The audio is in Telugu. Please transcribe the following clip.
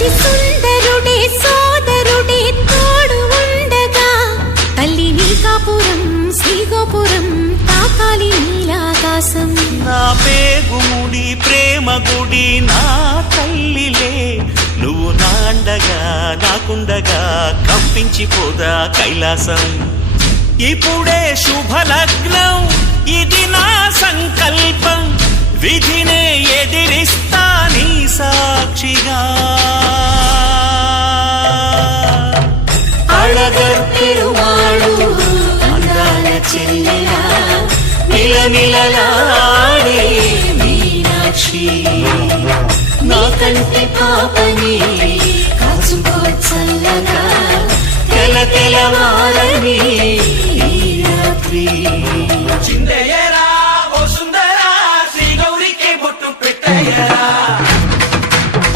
అతి సుందరుడే సోదరుడే తోడు ఉండగా. తల్లి నీకాపురం శ్రీగోపురం తాకాలి నీలాకాశం. నా పేగుముడి ప్రేమ గుడి నా తల్లిలే. నువ్వు నాండగా నాకుండగా కంపించిపోదా కైలాసం. ఇప్పుడే శుభలగ్నం ఇది నా సంకల్పం. విధినే ఎదిరి చెల్లెలా నిలనిలలాడే మీనాక్షి. నీ కంటి పాపని కాచుకో చల్లగా తెల తెలవారని ఈ రాత్రి చిందయ్యరా ఓ సుందరా శ్రీ గౌరికి బొట్టు పెట్టయ్యరా.